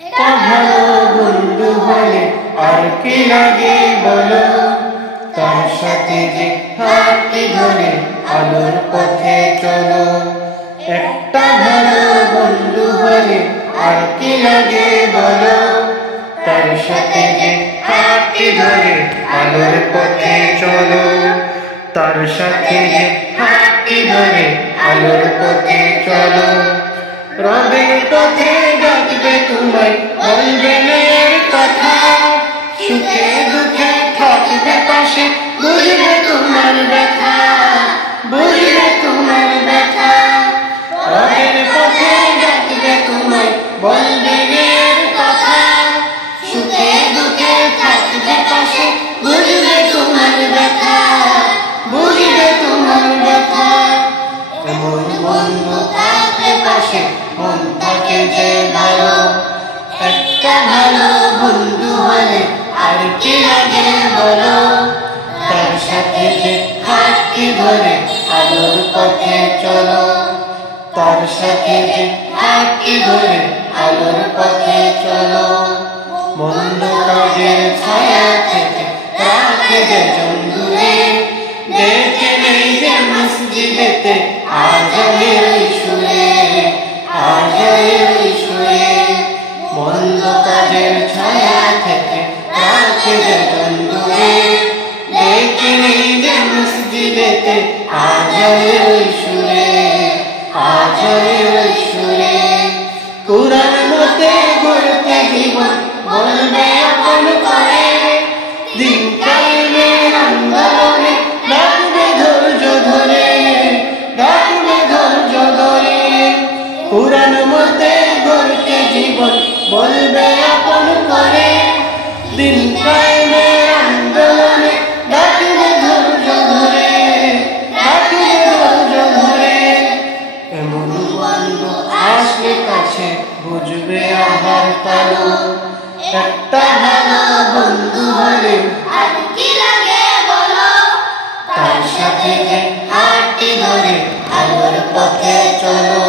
একটা ভালো বন্ধু হলে আর কি লাগে বলো, তার সাথে যে হাতটি ধরে আলোর পথে চলো। একটা ভালো বন্ধু হলে আর কি লাগে বলো, তার সাথে যে হাতটি ধরে আলোর পথে চলো। তার সাথে যে হাতটি ধরে আলোর পথে চলো। রবের পথে ডাকবে তোমায়, বলবে নের কথা, সুখে দুঃখে থাকবে পাশে, বুঝবে তোমার ব্যথা, বুঝবে তোমার ব্যথা। রবের পথে ডাকবে তোমায়, বলবে নের কথা, সুখে দুঃখে থাকবে পাশে, বুঝবে তোমার ব্যথা, বুঝবে তোমার ব্যথা। এমন বন্ধু থাকলে পাশে মন থাকে যে ভালো। একটা ভালো বন্ধু হলে আর কি লাগে বলো, তার সাথে যে হাতটি ধরে আলোর পথে চলো। তার সাথে যে হাতটি ধরে আলোর পথে চলো। মন্দ কাজের ছায়া থেকে রাখে যে দূরে, দেখে নেই যে মসজিদেতে আজানের সুরে, আজানের সুরে। মন্দ কাজের ছায়া থেকে রাখে যে দূরে, দেখে নেই যে মসজিদেতে আজানের সুরে, আজানের সুরে। কুরআন মতে গড়তে জীবন বলবে আপন করে, দিন কায়েমের আন্দোলনে ডাকবে ধৈর্য ধরে, ডাকবে ধৈর্য ধরে। কুরআন মতে গড়তে জীবন বলবে আপন করে, দিন কায়েমের আন্দোলনে ডাকবে ধৈর্য ধরে, ডাকবে ধৈর্য ধরে। এমন বন্ধু আসলে কাছে বুঝবে আহার কালো। একটা ভালো বন্ধু হলে আর কি লাগে বলো, তার সাথে যে হাতটি ধরে আলোর পথে চলো।